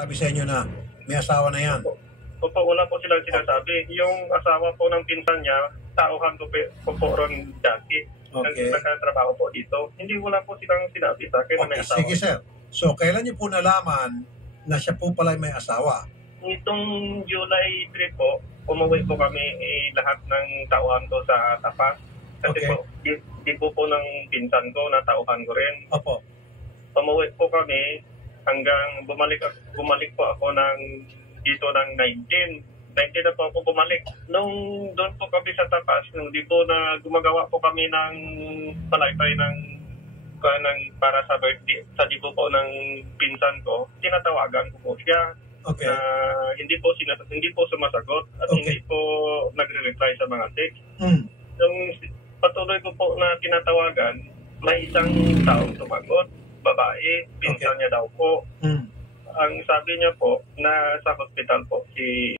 Sabi sa inyo na may asawa na yan. Opo, wala po silang sinasabi. Yung asawa po ng pinsan niya, tauhan ko po ron dati. Okay. Nagtatrabaho po dito. Hindi, wala po silang sinabi sa akin na may Okay, asawa. sige sir. So, kailan niyo po nalaman na siya po pala may asawa? Nitong July 3 po, umuwi po kami lahat ng tauhan ko sa Tapas. Kasi Okay. po, di po ng pinsan ko na tauhan ko rin. Opo. Umuwi po kami hanggang bumalik po ako dito ng 19 na po ako bumalik. Nung doon po kami sa Tapas, nung di po na gumagawa po kami ng palaypay ng para sa birthday, sa di po ng pinsan ko, tinatawagan ko po siya. Okay. Hindi po sumasagot at Okay. hindi po nagre-reply sa mga text. Mm. Yung patuloy ko po na tinatawagan, may isang taong sumagot, babae, pinsan niya daw po. Mm. Ang sabi niya po na sa hospital po si